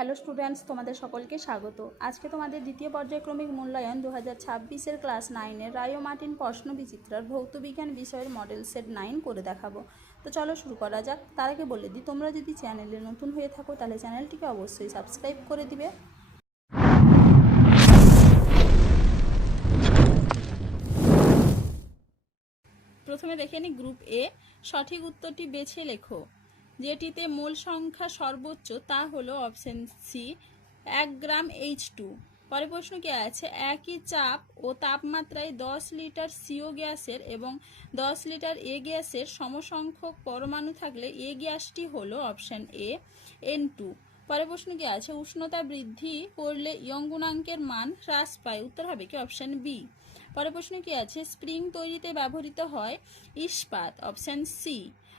Hello students, তোমাদের সকলকে স্বাগত। আজকে তোমাদের দ্বিতীয় পর্যায়ক্রমিক মূল্যায়ন 2026-এর ক্লাস 9-এর রায় মার্টিন প্রশ্ন বিচিত্রার ভৌতবিজ্ঞান বিষয়ের মডেল সেট 9 করে দেখাবো। তো চলো শুরু করা যাক। তার আগে বলে দিই, তোমরা যদি চ্যানেলে নতুন হয়ে থাকো তাহলে চ্যানেলটিকে অবশ্যই সাবস্ক্রাইব করে দিবে। প্রথমে দেখে নিই গ্রুপ এ। সঠিক উত্তরটি বেছে লেখো। যেটিতে মোল সংখ্যা সর্বোচ্চ তা হলো অপশন সি 1 গ্রাম H2। পরের প্রশ্ন কি আছে, একই চাপ ও তাপমাত্রায় 10 লিটার CO গ্যাসের এবং 10 লিটার এ গ্যাসের সমসংখ্যক পরমাণু থাকলে এ গ্যাসটি হলো অপশন এ N2। পরের প্রশ্ন কি আছে, উষ্ণতা বৃদ্ধি করলে ইয়ং গুণাঙ্কের মান হ্রাস পায়, উত্তর হবে কি অপশন বি। পরের প্রশ্ন কি আছে, স্প্রিং তৈরিতে ব্যবহৃত হয় ইস্পাত, অপশন সি।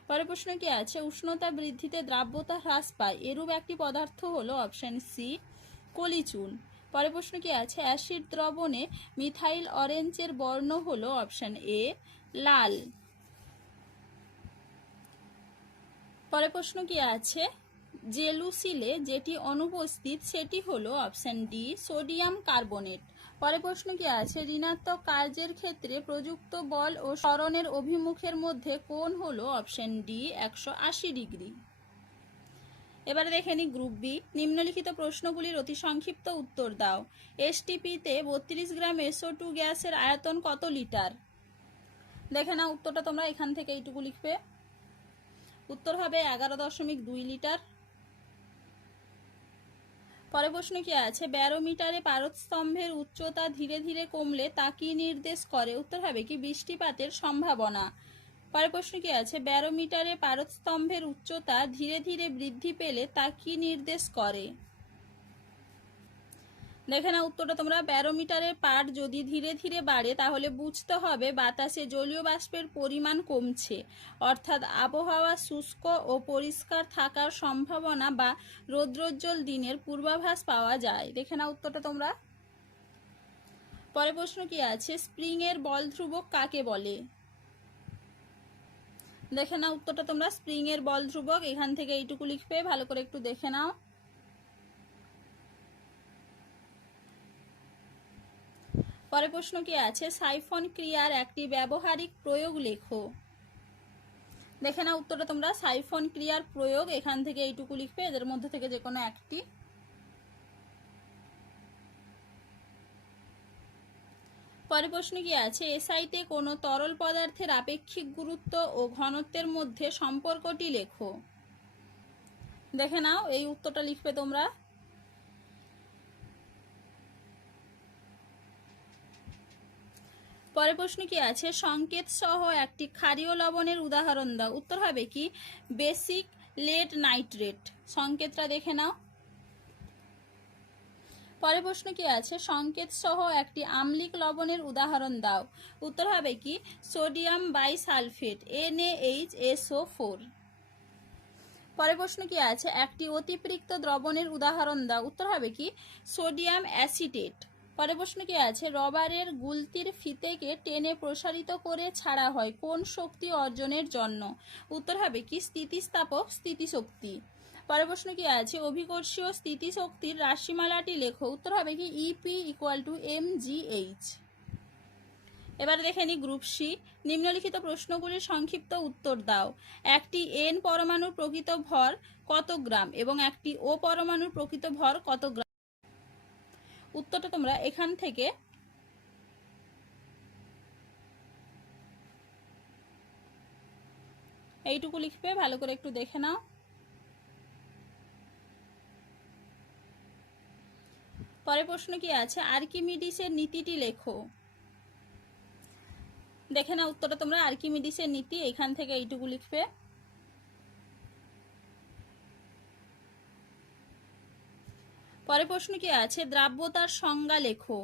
পরের প্রশ্ন কি আছে, উষ্ণতা বৃদ্ধিতে দ্রাব্যতা হ্রাস পায় এরূপ একটি পদার্থ হলো অপশন সি কলিচুন। পরের প্রশ্ন কি আছে, অ্যাসিড দ্রবণে মিথাইল অরেঞ্জের বর্ণ হলো অপশন এ লাল। পরের প্রশ্ন কি আছে, জেলুসিলে যেটি অনুপস্থিত সেটি হলো অপশন ডি সোডিয়াম কার্বনেট। পরের প্রশ্ন কি আছে, ঋণাত্মক কার্যের ক্ষেত্রে প্রযুক্ত বল ও সরণের অভিমুখের মধ্যে কোণ হলো অপশন ডি 180 ডিগ্রি। এবারে দেখে নি গ্রুপ বি। নিম্নলিখিত প্রশ্নগুলির অতি সংক্ষিপ্ত উত্তর দাও। এসটিপিতে 32 গ্রাম SO2 গ্যাসের আয়তন কত লিটার? দেখে না উত্তরটা তোমরা এখান থেকে এইটুকু লিখবে। উত্তর হবে 11.2 লিটার। পরের প্রশ্ন কি আছে, ব্যারোমিটারে পারদস্তম্ভের উচ্চতা ধীরে ধীরে কমলে তা কি নির্দেশ করে? উত্তর হবে কি বৃষ্টিপাতের সম্ভাবনা। পরের প্রশ্ন কি আছে, ব্যারোমিটারে পারদস্তম্ভের উচ্চতা ধীরে ধীরে বৃদ্ধি পেলে তা কি নির্দেশ করে? দেখে না উত্তরটা তোমরা, ব্যারোমিটারের পাঠ যদি ধীরে ধীরে বাড়ে তাহলে বুঝতে হবে বাতাসে জলীয় বাষ্পের পরিমাণ কমছে, অর্থাৎ আবহাওয়া শুষ্ক ও পরিষ্কার থাকার সম্ভাবনা বা রৌদ্রোজ্জ্বল দিনের পূর্বাভাস পাওয়া যায়। দেখে না উত্তরটা তোমরা। পরের প্রশ্ন কি আছে, স্প্রিং এর বল ধ্রুবক কাকে বলে? দেখে না উত্তরটা তোমরা, স্প্রিং এর বল ধ্রুবক এখান থেকে এইটুকু লিখবে, ভালো করে একটু দেখে নাও। পরের প্রশ্ন কি আছে, সাইফন ক্রিয়ার একটি ব্যবহারিক প্রয়োগ লেখো। দেখে না উত্তরটা তোমরা, সাইফন ক্রিয়ার প্রয়োগ এখান থেকে এইটুকু লিখবে, এদের মধ্যে থেকে যে কোনো একটি। পরের প্রশ্ন কি আছে, এসআইতে কোনো তরল পদার্থের আপেক্ষিক গুরুত্ব ও ঘনত্বের মধ্যে সম্পর্কটি লেখো। দেখে নাও এই উত্তরটা লিখবে তোমরা। পরের প্রশ্ন কি আছে, সংকেত সহ একটি ক্ষারীয় লবণের উদাহরণ দাও। উত্তর হবে কি বেসিক লেড নাইট্রেট। সংকেতটা দেখে নাও। পরের প্রশ্ন কি আছে, সংকেত সহ একটি আম্লিক লবণের উদাহরণ দাও। উত্তর হবে কি সোডিয়াম বাইসালফেট NaHSO4। পরের প্রশ্ন কি আছে, একটি অতিপৃক্ত দ্রবণের উদাহরণ দাও। উত্তর হবে কি সোডিয়াম অ্যাসিটেট। পরের প্রশ্ন কি আছে, রবারের গুলতির ফিতেকে টেনে প্রসারিত করে ছাড়া হয় কোন শক্তি অর্জনের জন্য? উত্তর হবে কি স্থিতিস্থাপক স্থিতিশক্তি। পরের প্রশ্ন কি আছে, অভিকর্ষীয় স্থিতিশক্তির রাশিমালাটি লেখো। উত্তর হবে কি EP = mgh। এবারে দেখে নি গ্রুপ সি। নিম্নলিখিত প্রশ্নগুলির সংক্ষিপ্ত উত্তর দাও। একটি N পরমাণুর প্রকৃত ভর কত গ্রাম এবং একটি O পরমাণুর প্রকৃত ভর কত গ্রাম? উত্তরটা তোমরা এখান থেকে এইটুকু লিখবে, ভালো করে একটু দেখে নাও। পরের প্রশ্ন কি আছে, আর্কিমিডিসের নীতিটি লেখো। দেখে না উত্তরটা তোমরা, আর্কিমিডিসের নীতি এখান থেকে এইটুকু লিখবে। পরের প্রশ্ন কি আছে, দ্রাব্যতার সংজ্ঞা লেখো।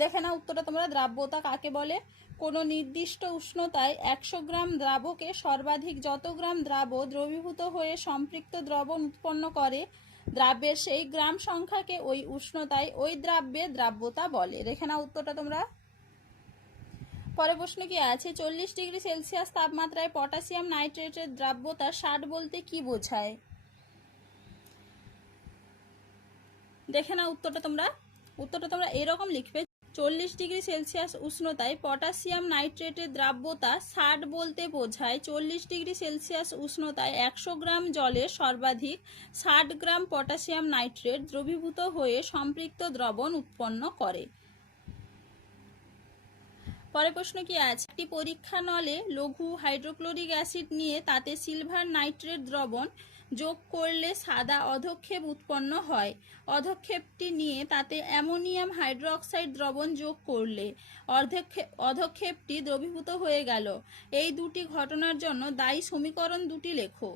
দেখে না উত্তরটা তোমরা, দ্রাব্যতা কাকে বলে? কোনো নির্দিষ্ট উষ্ণতায় 100 গ্রাম দ্রাবকে সর্বাধিক যত গ্রাম দ্রবীভূত হয়ে সম্পৃক্ত দ্রবণ উৎপন্ন করে, দ্রাব্যের সেই গ্রাম সংখ্যাকে ওই উষ্ণতায় ওই দ্রাব্যের দ্রাব্যতা বলে। দেখে না উত্তরটা তোমরা। পরের প্রশ্ন কি আছে, 40 ডিগ্রি সেলসিয়াস তাপমাত্রায় পটাশিয়াম নাইট্রেটের দ্রাব্যতা 60 বলতে কি বোঝায়? দেখে নাও উত্তরটা তোমরা এরকম লিখবে। 40 ডিগ্রি সেলসিয়াস উষ্ণতায় পটাশিয়াম নাইট্রেটের দ্রাব্যতা 60 বলতে বোঝায় 40 ডিগ্রি সেলসিয়াস উষ্ণতায় 100 গ্রাম জলে সর্বাধিক 60 গ্রাম পটাশিয়াম নাইট্রেট দ্রবীভূত হয়ে সম্পৃক্ত দ্রবণ উৎপন্ন করে। পরের প্রশ্ন কি আছে? একটি পরীক্ষা নলে লঘু হাইড্রোক্লোরিক অ্যাসিড নিয়ে তাতে সিলভার নাইট্রেট দ্রবণ যোগ করলে সাদা অধক্ষেপ উৎপন্ন হয়। অধক্ষেপটি নিয়ে তাতে অ্যামোনিয়াম হাইড্রোক্সাইড দ্রবণ যোগ করলে অধক্ষেপটি দ্রবীভূত হয়ে গেল। এই দুটি ঘটনার জন্য দায়ী সমীকরণ দুটি লেখো।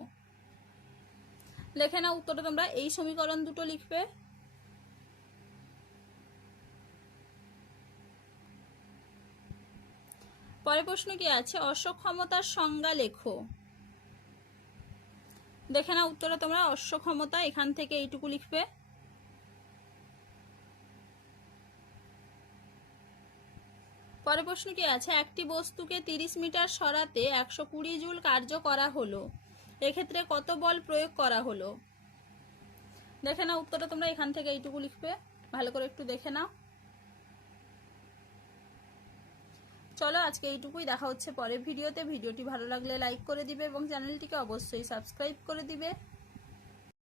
লেখে নাও উত্তরটা তোমরা এই সমীকরণ দুটো লিখবে। পরের প্রশ্ন কি আছে? অশ্বক্ষমতার সংজ্ঞা লেখো। দেখে নাও উত্তরে তোমরা অশ্বক্ষমতা এখান থেকে এইটুকু লিখবে। পরের প্রশ্ন কি আছে? একটি বস্তুকে 30 মিটার সরাতে 120 জুল কার্য করা হলো, এক্ষেত্রে কত বল প্রয়োগ করা হলো? দেখে নাও উত্তরটা তোমরা এখান থেকে এইটুকু লিখবে, ভালো করে একটু দেখে নাও। চলো আজকে এইটুকুই, দেখা হচ্ছে পরের ভিডিওতে। ভিডিওটি ভালো লাগলে লাইক করে দিবে এবং চ্যানেলটিকে অবশ্যই সাবস্ক্রাইব করে দিবে।